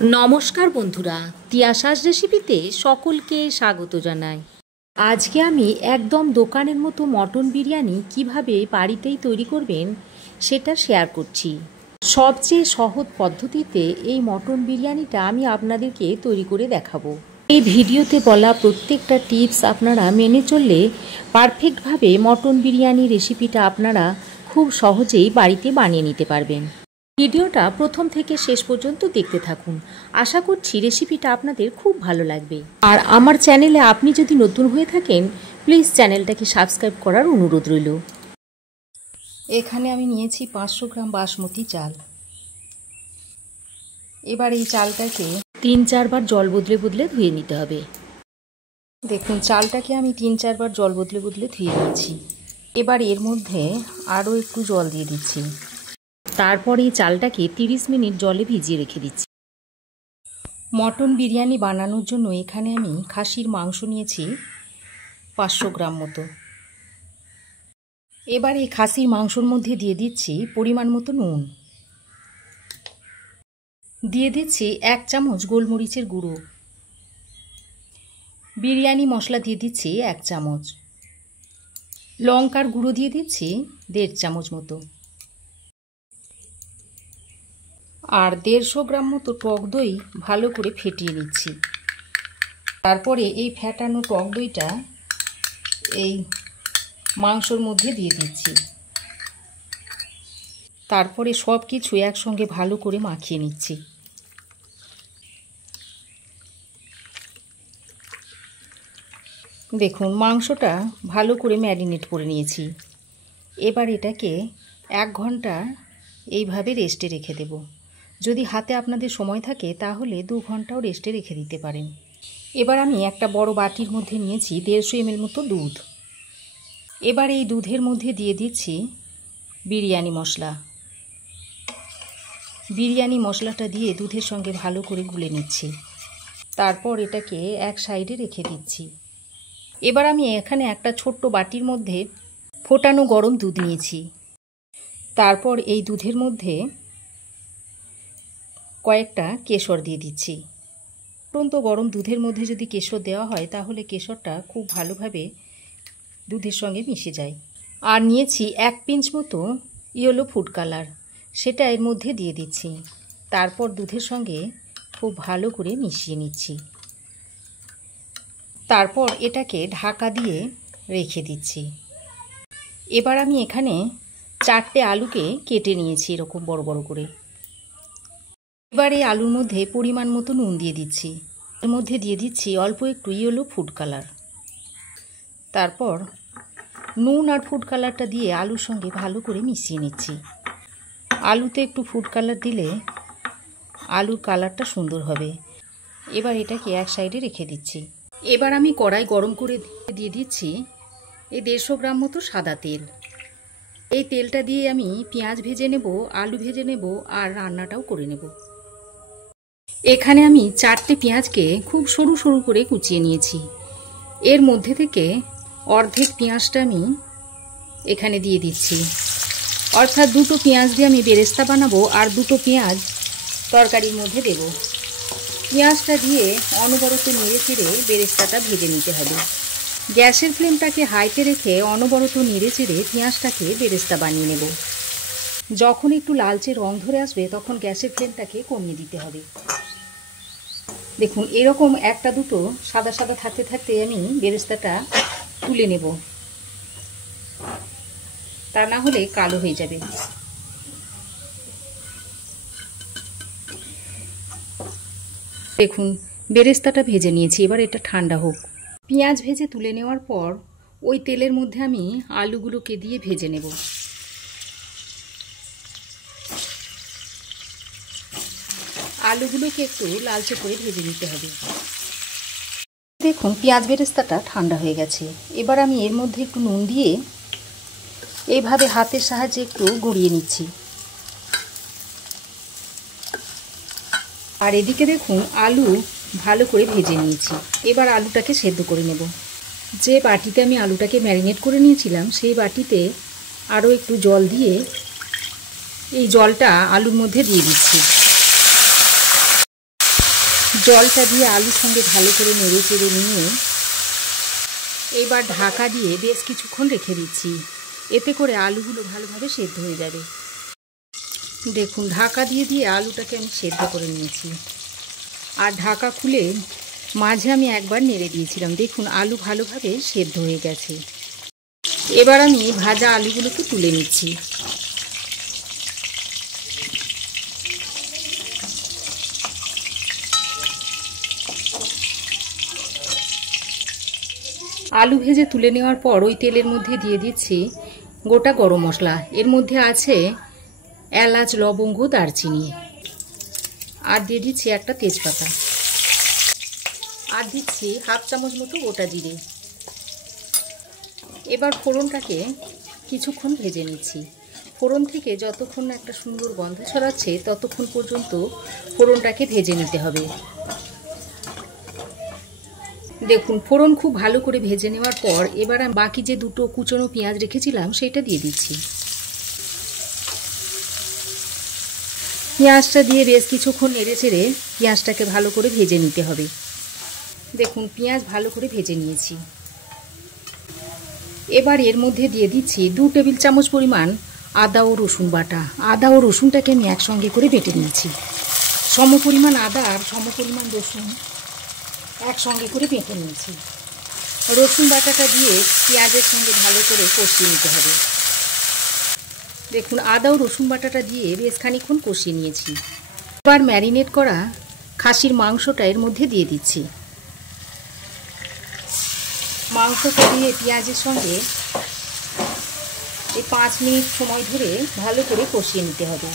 নমস্কার বন্ধুরা, তিয়াশাস রেসিপিতে সকলকে স্বাগত জানাই। আজকে আমি একদম দোকানের মতো মটন বিরিয়ানি কিভাবে বাড়িতেই তৈরি করবেন সেটা শেয়ার করছি। সবচেয়ে সহজ পদ্ধতিতে এই মটন বিরিয়ানিটা আমি আপনাদেরকে তৈরি করে দেখাবো। এই ভিডিওতে বলা প্রত্যেকটা টিপস আপনারা মেনে চললে পারফেক্টভাবে মটন বিরিয়ানি রেসিপিটা আপনারা খুব সহজেই বাড়িতে বানিয়ে নিতে পারবেন। ভিডিওটা প্রথম থেকে শেষ পর্যন্ত দেখতে থাকুন। আশা করছি রেসিপিটা আপনাদের খুব ভালো লাগবে। আর আমার চ্যানেলে আপনি যদি নতুন হয়ে থাকেন প্লিজ চ্যানেলটাকে সাবস্ক্রাইব করার অনুরোধ রইল। এখানে আমি নিয়েছি 500 গ্রাম বাসমতি চাল। এবার এই চালটাকে 3-4 বার জল বদলে বদলে ধুয়ে নিতে হবে। দেখুন চালটাকে আমি 3-4 বার জল বদলে বদলে ধুয়ে নিয়েছি। এবার এর মধ্যে আরও একটু জল দিয়ে দিচ্ছি। তারপর এই চালটাকে 30 মিনিট জলে ভিজিয়ে রেখে দিচ্ছি। মটন বিরিয়ানি বানানোর জন্য এখানে আমি খাসির মাংস নিয়েছি 500 গ্রাম মতো। এবার এই খাসির মাংসর মধ্যে দিয়ে দিচ্ছি পরিমাণ মতো নুন, দিয়ে দিচ্ছি 1 চামচ গোলমরিচের গুঁড়ো, বিরিয়ানি মশলা দিয়ে দিচ্ছি 1 চামচ, লঙ্কার গুঁড়ো দিয়ে দিচ্ছি 1.5 চামচ মতো, আর 150 গ্রাম মতো টক দই ভালো করে ফেটিয়ে নিচ্ছি। তারপরে এই ফেটানো টক দইটা এই মাংসর মধ্যে দিয়ে দিচ্ছি। তারপরে সব কিছু একসঙ্গে ভালো করে মাখিয়ে নিচ্ছি। দেখুন মাংসটা ভালো করে ম্যারিনেট করে নিয়েছি। এবার এটাকে 1 ঘন্টা এইভাবে রেস্টে রেখে দেব। যদি হাতে আপনাদের সময় থাকে তাহলে 2 ঘন্টাও রেস্টে রেখে দিতে পারেন। এবার আমি একটা বড় বাটির মধ্যে নিয়েছি 150 ml মতো দুধ। এবার এই দুধের মধ্যে দিয়ে দিচ্ছি বিরিয়ানি মশলা। বিরিয়ানি মশলাটা দিয়ে দুধের সঙ্গে ভালো করে গুলে নিচ্ছি। তারপর এটাকে এক সাইডে রেখে দিচ্ছি। এবার আমি এখানে একটা ছোট্ট বাটির মধ্যে ফোটানো গরম দুধ নিয়েছি। তারপর এই দুধের মধ্যে কয়েকটা কেশর দিয়ে দিচ্ছি। ফুটন্ত গরম দুধের মধ্যে যদি কেশর দেওয়া হয় তাহলে কেশরটা খুব ভালোভাবে দুধের সঙ্গে মিশে যায়। আর নিয়েছি 1 পিঞ্চ মতো ইয়েলো ফুড কালার, সেটা এর মধ্যে দিয়ে দিচ্ছি। তারপর দুধের সঙ্গে খুব ভালো করে মিশিয়ে নিচ্ছি। তারপর এটাকে ঢাকা দিয়ে রেখে দিচ্ছি। এবার আমি এখানে 4টে আলুকে কেটে নিয়েছি এরকম বড় বড় করে। এবার এই আলুর মধ্যে পরিমাণ মতো নুন দিয়ে দিচ্ছি। এর মধ্যে দিয়ে দিচ্ছি অল্প একটু ইয়েলো ফুড কালার। তারপর নুন আর ফুড কালারটা দিয়ে আলুর সঙ্গে ভালো করে মিশিয়ে নিচ্ছি। আলুতে একটু ফুড কালার দিলে আলুর কালারটা সুন্দর হবে। এবার এটাকে এক সাইডে রেখে দিচ্ছি। এবার আমি কড়াই গরম করে দিয়ে দিচ্ছি এই 150 গ্রাম মতো সাদা তেল। এই তেলটা দিয়ে আমি পেঁয়াজ ভেজে নেব, আলু ভেজে নেব আর রান্নাটাও করে নেব। এখানে আমি 4টে পেঁয়াজকে খুব সরু সরু করে কুচিয়ে নিয়েছি। এর মধ্যে থেকে অর্ধেক পেঁয়াজটা আমি এখানে দিয়ে দিচ্ছি। অর্থাৎ 2টো পেঁয়াজ দিয়ে আমি বেরেস্তা বানাবো আর 2টো পেঁয়াজ তরকারির মধ্যে দেব। পেঁয়াজটা দিয়ে অনবরত নেড়ে চেড়ে বেরেস্তাটা ভেজে নিতে হবে। গ্যাসের ফ্লেমটাকে হাইতে রেখে অনবরত নেড়ে চেড়ে পেঁয়াজটাকে বেরেস্তা বানিয়ে নেব। যখন একটু লালচে রং ধরে আসবে তখন গ্যাসের ফ্লেমটাকে কমিয়ে দিতে হবে। দেখুন এরকম একটা দুটো সাদা সাদা থাকতে থাকতে আমি বেরেস্তাটা তুলে নেব, তা না হলে কালো হয়ে যাবে। দেখুন বেরেস্তাটা ভেজে নিয়েছি। এবার এটা ঠান্ডা হোক। পেঁয়াজ ভেজে তুলে নেওয়ার পর ওই তেলের মধ্যে আমি আলুগুলোকে দিয়ে ভেজে নেব। আলুগুলোকে একটু লালচে করে ভেজে নিতে হবে। দেখুন পেঁয়াজ বেরেস্তাটা ঠান্ডা হয়ে গেছে। এবার আমি এর মধ্যে একটু নুন দিয়ে এইভাবে হাতের সাহায্যে একটু গড়িয়ে নিচ্ছি। আর এদিকে দেখুন আলু ভালো করে ভেজে নিয়েছি। এবার আলুটাকে সেদ্ধ করে নেব। যে বাটিতে আমি আলুটাকে ম্যারিনেট করে নিয়েছিলাম সেই বাটিতে আরও একটু জল দিয়ে এই জলটা আলুর মধ্যে দিয়ে দিচ্ছি। জলটা দিয়ে আলুর সঙ্গে ভালো করে নেড়ে চেড়ে নিয়ে এবার ঢাকা দিয়ে বেশ কিছুক্ষণ রেখে দিচ্ছি। এতে করে আলুগুলো ভালোভাবে সেদ্ধ হয়ে যাবে। দেখুন ঢাকা দিয়ে দিয়ে আলুটাকে আমি সেদ্ধ করে নিয়েছি। আর ঢাকা খুলে মাঝে আমি একবার নেড়ে দিয়েছিলাম। দেখুন আলু ভালোভাবে সেদ্ধ হয়ে গেছে। এবার আমি ভাজা আলুগুলোকে তুলে নিচ্ছি। আলু ভেজে তুলে নেওয়ার পর ওই তেলের মধ্যে দিয়ে দিচ্ছি গোটা গরম মশলা। এর মধ্যে আছে এলাচ, লবঙ্গ, দারচিনি, আর দিয়ে দিচ্ছি একটা তেজপাতা, আর দিচ্ছি হাফ চামচ মতো গোটা জিরে। এবার ফোড়নটাকে কিছুক্ষণ ভেজে নিচ্ছি। ফোড়ন থেকে যতক্ষণ না একটা সুন্দর গন্ধ ছড়াচ্ছে ততক্ষণ পর্যন্ত ফোড়নটাকে ভেজে নিতে হবে। দেখুন ফোড়ন খুব ভালো করে ভেজে নেওয়ার পর এবার আমি বাকি যে দুটো কুচনো পেঁয়াজ রেখেছিলাম সেটা দিয়ে দিচ্ছি। পেঁয়াজটা দিয়ে বেশ কিছুক্ষণ নেড়ে চেড়ে পেঁয়াজটাকে ভালো করে ভেজে নিতে হবে। দেখুন পেঁয়াজ ভালো করে ভেজে নিয়েছি। এবার এর মধ্যে দিয়ে দিচ্ছি 2 টেবিল চামচ পরিমাণ আদা ও রসুন বাটা। আদা ও রসুনটাকে আমি একসঙ্গে করে বেটে নিয়েছি। সমপরিমাণ আদা আর সমপরিমাণ রসুন একসঙ্গে করে বেটে নিয়েছি। রসুন বাটাটা দিয়ে পেঁয়াজের সঙ্গে ভালো করে কষিয়ে নিতে হবে। দেখুন আদা ও রসুন বাটাটা দিয়ে বেশ খানিকক্ষণ কষিয়ে নিয়েছি। এবার ম্যারিনেট করা খাসির মাংসটা এর মধ্যে দিয়ে দিচ্ছি। মাংসটা দিয়ে পেঁয়াজের সঙ্গে এই 5 মিনিট সময় ধরে ভালো করে কষিয়ে নিতে হবে।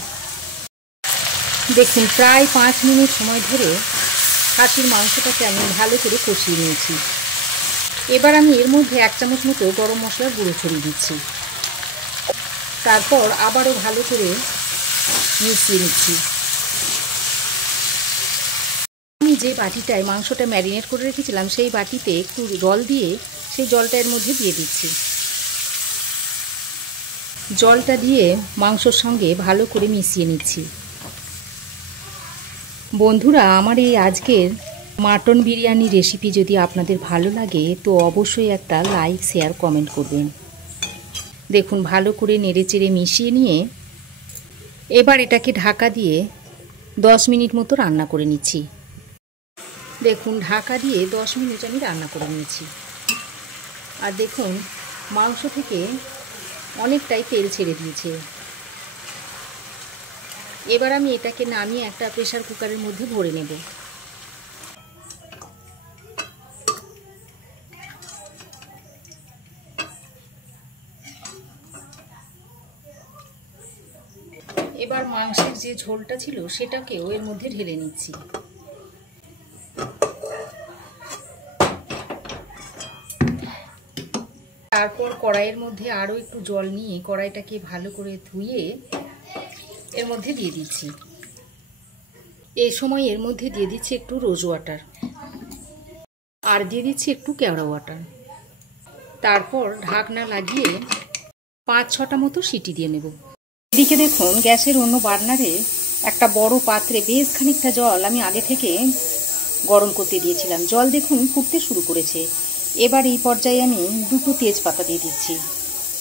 দেখুন প্রায় 5 মিনিট সময় ধরে খাসির মাংসটাকে আমি ভালো করে কষিয়ে নিয়েছি। এবার আমি এর মধ্যে 1 চামচ মতো গরম মশলার গুঁড়ো ছড়িয়ে দিচ্ছি। তারপর আবারও ভালো করে মিশিয়ে নিচ্ছি। আমি যে বাটিটায় মাংসটা ম্যারিনেট করে রেখেছিলাম সেই বাটিতে একটু জল দিয়ে সেই জলটা এর মধ্যে দিয়ে দিচ্ছি। জলটা দিয়ে মাংসর সঙ্গে ভালো করে মিশিয়ে নিচ্ছি। বন্ধুরা আমার এই আজকের মাটন বিরিয়ানি রেসিপি যদি আপনাদের ভালো লাগে তো অবশ্যই একটা লাইক, শেয়ার, কমেন্ট করবেন। দেখুন ভালো করে নেড়েচেড়ে মিশিয়ে নিয়ে এবার এটাকে ঢাকা দিয়ে 10 মিনিট মতো রান্না করে নিচ্ছি। দেখুন ঢাকা দিয়ে 10 মিনিট আমি রান্না করে নিয়েছি। আর দেখুন মাংস থেকে অনেকটাই তেল ছেড়ে দিয়েছে। এবার আমি এটাকে নামিয়ে একটা প্রেসার কুকারের মধ্যে ভরে নেব। এবার মাংসের যে ঝোলটা ছিল সেটাকেও এর মধ্যে ঢেলে নিচ্ছি। তারপর কড়াইয়ের মধ্যে আরও একটু জল নিয়ে কড়াইটাকে ভালো করে ধুয়ে এর মধ্যে দিয়ে দিচ্ছি। এই সময় এর মধ্যে দিয়ে দিচ্ছি একটু রোজ ওয়াটার আর দিয়ে দিচ্ছি একটু কেওড়া ওয়াটার। তারপর ঢাকনা লাগিয়ে 5-6টা মতো সিটি দিয়ে নেব। এদিকে দেখুন গ্যাসের অন্য বার্নারে একটা বড় পাত্রে বেশ খানিকটা জল আমি আগে থেকে গরম করতে দিয়েছিলাম। জল দেখুন ফুটতে শুরু করেছে। এবার এই পর্যায়ে আমি 2টো তেজপাতা দিয়ে দিচ্ছি।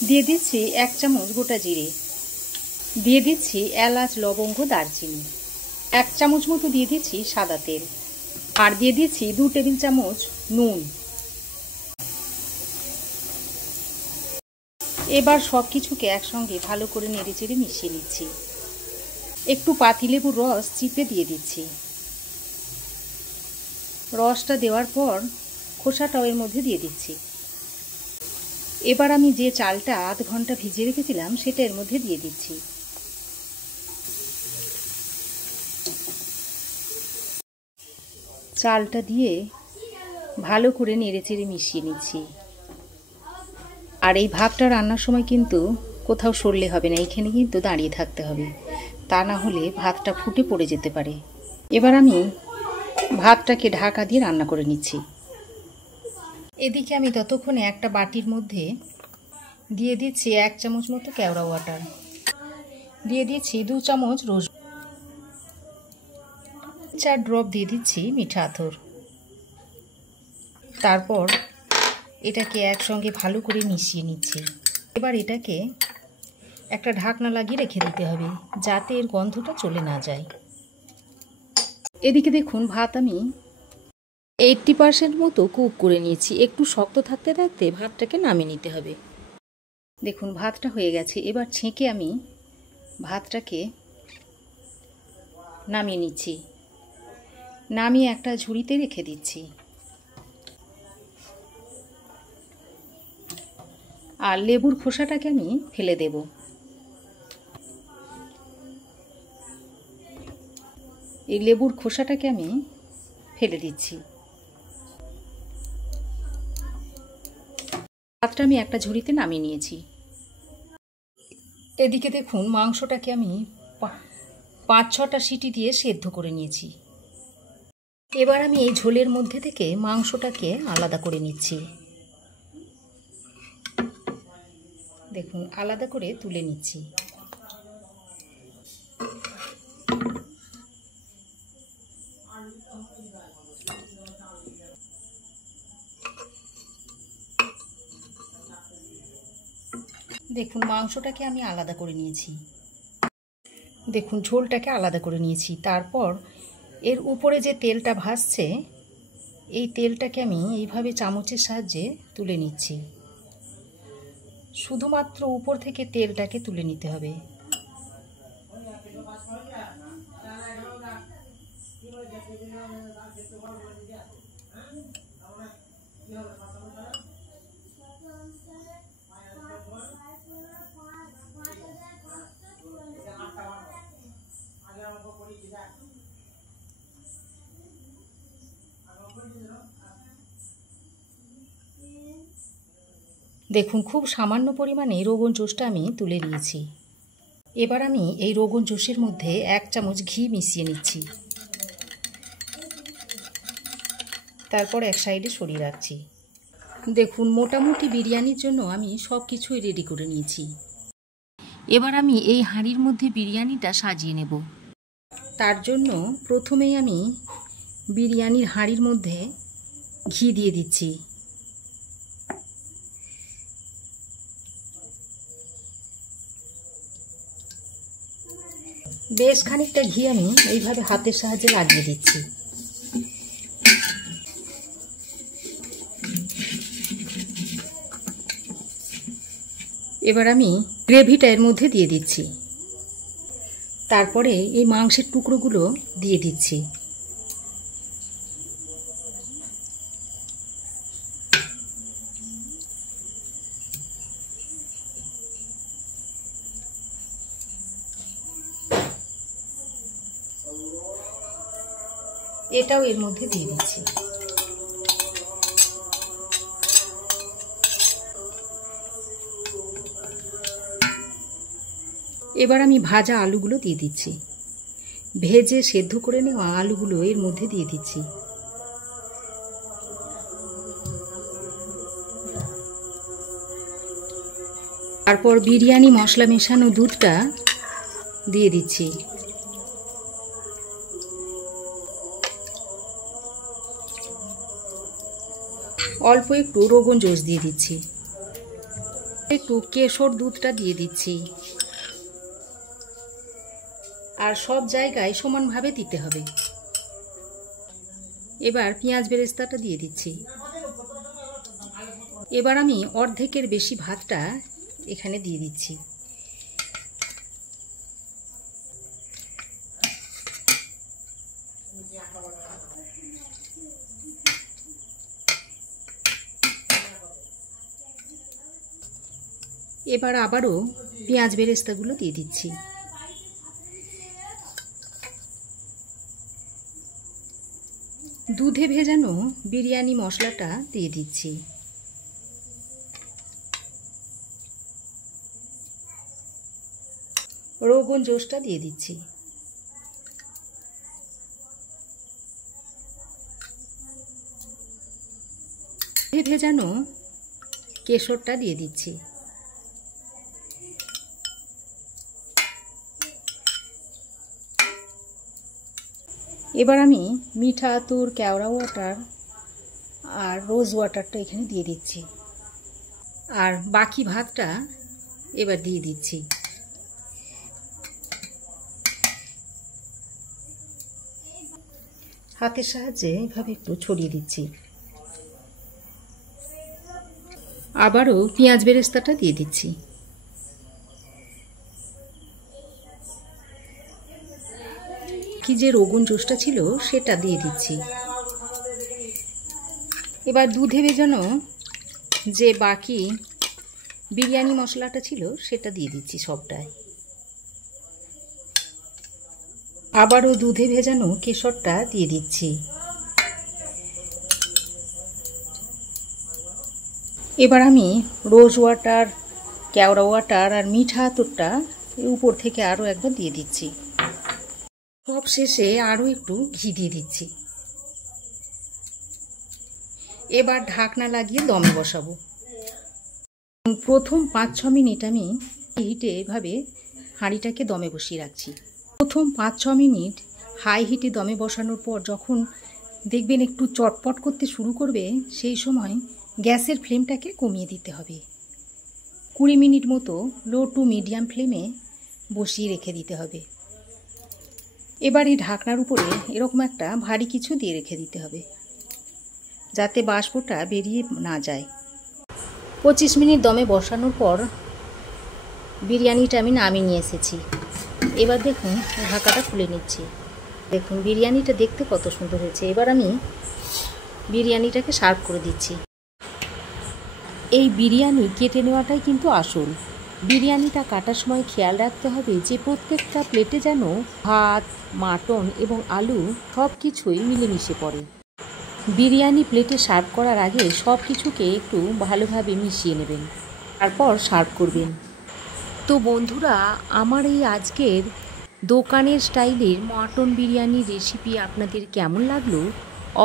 দিয়ে দিচ্ছি 1 চামচ গোটা জিরে, দিয়ে দিচ্ছি এলাচ, লবঙ্গ, দারচিনি, 1 চামচ মতো দিয়ে দিচ্ছি সাদা তেল, আর দিয়ে দিচ্ছি 2 টেবিল চামচ নুন। এবার সব কিছুকে একসঙ্গে ভালো করে নেড়েচেড়ে মিশিয়ে নিচ্ছি। একটু পাতিলেবুর রস চিপে দিয়ে দিচ্ছি। রসটা দেওয়ার পর খোসাটাও এর মধ্যে দিয়ে দিচ্ছি। এবার আমি যে চালটা আধ ঘন্টা ভিজিয়ে রেখেছিলাম সেটা এর মধ্যে দিয়ে দিচ্ছি। চালটা দিয়ে ভালো করে নেড়েচেড়ে মিশিয়ে নিচ্ছি। আর এই ভাতটা রান্নার সময় কিন্তু কোথাও সরলে হবে না, এখানে কিন্তু দাঁড়িয়ে থাকতে হবে, তা না হলে ভাতটা ফুটে পড়ে যেতে পারে। এবার আমি ভাতটাকে ঢাকা দিয়ে রান্না করে নিচ্ছি। এদিকে আমি ততক্ষণে একটা বাটির মধ্যে দিয়ে দিচ্ছি 1 চামচ মতো কেওড়া ওয়াটার, দিয়ে দিচ্ছি 2 চামচ রোজ, 1 3-4 ড্রপ দিয়ে দিচ্ছি মিঠা আতর। তারপর এটাকে একসঙ্গে ভালো করে মিশিয়ে নিচ্ছি। এবার এটাকে একটা ঢাকনা লাগিয়ে রেখে দিতে হবে যাতে এর গন্ধটা চলে না যায়। এদিকে দেখুন ভাত আমি 80% মতো কুক করে নিয়েছি। একটু শক্ত থাকতে থাকতে ভাতটাকে নামিয়ে নিতে হবে। দেখুন ভাতটা হয়ে গেছে। এবার ছেঁকে আমি ভাতটাকে নামিয়ে নিচ্ছি। নামিয়ে একটা ঝুড়িতে রেখে দিচ্ছি। আর লেবুর খোসাটাকে আমি ফেলে দেব। এই লেবুর খোসাটাকে আমি ফেলে দিচ্ছি। ভাতটা আমি একটা ঝুড়িতে নামিয়ে নিয়েছি। এদিকে দেখুন মাংসটাকে আমি 5-6টা সিটি দিয়ে সেদ্ধ করে নিয়েছি। এবার আমি এই ঝোলের মধ্যে থেকে মাংসটাকে আলাদা করে নিচ্ছি। দেখুন আলাদা করে তুলে নিচ্ছি। দেখুন মাংসটাকে আমি আলাদা করে নিয়েছি। দেখুন ঝোলটাকে আলাদা করে নিয়েছি। তারপর এর উপরে যে তেলটা ভাসছে এই তেলটাকে আমি এইভাবে চামচের সাহায্যে তুলে নিচ্ছি। শুধুমাত্র উপর থেকে তেলটাকে তুলে নিতে হবে। দেখুন খুব সামান্য পরিমাণে রোগন জোসটা আমি তুলে নিয়েছি। এবার আমি এই রোগন জোসের মধ্যে 1 চামচ ঘি মিশিয়ে নিচ্ছি। তারপর এক সাইডে সরিয়ে রাখছি। দেখুন মোটামুটি বিরিয়ানির জন্য আমি সব কিছুই রেডি করে নিয়েছি। এবার আমি এই হাঁড়ির মধ্যে বিরিয়ানিটা সাজিয়ে নেব। তার জন্য প্রথমেই আমি বিরিয়ানির হাঁড়ির মধ্যে ঘি দিয়ে দিচ্ছি। বেশ খানিকটা ঘি আমি এইভাবে হাতের সাহায্যে লাগিয়ে দিচ্ছি। এবার আমি গ্রেভিটা এর মধ্যে দিয়ে দিচ্ছি। তারপরে এই মাংসের টুকরোগুলো দিয়ে দিচ্ছি। এটাও এর মধ্যে দিয়ে দিচ্ছি। এবার আমি ভাজা আলুগুলো দিয়ে দিচ্ছি। ভেজে সেদ্ধ করে নেওয়া আলুগুলো এর মধ্যে দিয়ে দিচ্ছি। তারপর বিরিয়ানি মশলা মেশানো দুধটা দিয়ে দিচ্ছি। অল্প একটু রোগন জোস দিয়ে দিচ্ছি। একটু কেশর দুধটা দিয়ে দিচ্ছি। আর সব জায়গায় সমানভাবে দিতে হবে। এবার পেঁয়াজ বেরেস্তাটা দিয়ে দিচ্ছি। এবার আমি অর্ধেকের বেশি ভাতটা এখানে দিয়ে দিচ্ছি। এবার আবারও পেঁয়াজ বেরেস্তাগুলো দিয়ে দিচ্ছি। দুধে ভেজানো বিরিয়ানি মশলাটা দিয়ে দিচ্ছি। রোগন জোসটা দিয়ে দিচ্ছি। দুধে ভেজানো কেশরটা দিয়ে দিচ্ছি। এবার আমি মিঠা আতর, কেওড়া ওয়াটার আর রোজ ওয়াটারটা এখানে দিয়ে দিচ্ছি, আর বাকি ভাগটা এবার দিয়ে দিচ্ছি। হাতের সাহায্যে এভাবে একটু ছড়িয়ে দিচ্ছি। আবারও পেঁয়াজ বেরেস্তাটা দিয়ে দিচ্ছি। কি যে রগুন জুসটা ছিল সেটা দিয়ে দিচ্ছি। এবার দুধে ভেজানো যে বাকি বিরিয়ানি মশলাটা ছিল সেটা দিয়ে দিচ্ছি সবটাই। আবারও দুধে ভেজানো কেশরটা দিয়ে দিচ্ছি। এবার আমি রোজ ওয়াটার, কেওড়া ওয়াটার আর মিঠা আতরটা উপর থেকে আরও একবার দিয়ে দিচ্ছি। সব শেষে আরও একটু ঘি দিয়ে দিচ্ছি। এবার ঢাকনা লাগিয়ে দমে বসাবো। প্রথম 5-6 মিনিট আমি হিটে এভাবে হাঁড়িটাকে দমে বসিয়ে রাখছি। প্রথম 5-6 মিনিট হাই হিটে দমে বসানোর পর যখন দেখবেন একটু চটপট করতে শুরু করবে, সেই সময় গ্যাসের ফ্লেমটাকে কমিয়ে দিতে হবে। 20 মিনিট মতো লো টু মিডিয়াম ফ্লেমে বসিয়ে রেখে দিতে হবে। এবার এই ঢাকনার উপরে এরকম একটা ভারী কিছু দিয়ে রেখে দিতে হবে, যাতে বাষ্পটা বেরিয়ে না যায়। 25 মিনিট দমে বসানোর পর বিরিয়ানিটা আমি নামিয়ে নিয়ে এসেছি। এবার দেখুন ঢাকাটা খুলে নিচ্ছি। দেখুন বিরিয়ানিটা দেখতে কত সুন্দর হয়েছে। এবার আমি বিরিয়ানিটাকে সার্ভ করে দিচ্ছি। এই বিরিয়ানি কেটে নেওয়াটাই কিন্তু আসল। বিরিয়ানিটা কাটার সময় খেয়াল রাখতে হবে যে প্রত্যেকটা প্লেটে যেন ভাত, মাটন এবং আলু সব কিছুই মিলেমিশে পড়ে। বিরিয়ানি প্লেটে সার্ভ করার আগে সব কিছুকে একটু ভালোভাবে মিশিয়ে নেবেন, তারপর সার্ভ করবেন। তো বন্ধুরা, আমার এই আজকের দোকানের স্টাইলের মটন বিরিয়ানির রেসিপি আপনাদের কেমন লাগলো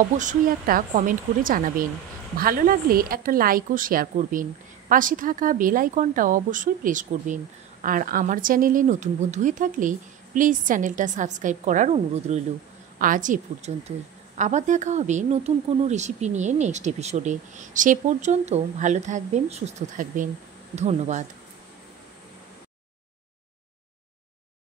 অবশ্যই একটা কমেন্ট করে জানাবেন। ভালো লাগলে একটা লাইক ও শেয়ার করবেন। পাশে থাকা বেল আইকনটা অবশ্যই প্রেস করবেন। আর আমার চ্যানেলে নতুন বন্ধু হয়ে থাকলে প্লিজ চ্যানেলটা সাবস্ক্রাইব করার অনুরোধ রইল। আজ এ পর্যন্তই। আবার দেখা হবে নতুন কোনো রেসিপি নিয়ে নেক্সট এপিসোডে। সে পর্যন্ত ভালো থাকবেন, সুস্থ থাকবেন। ধন্যবাদ।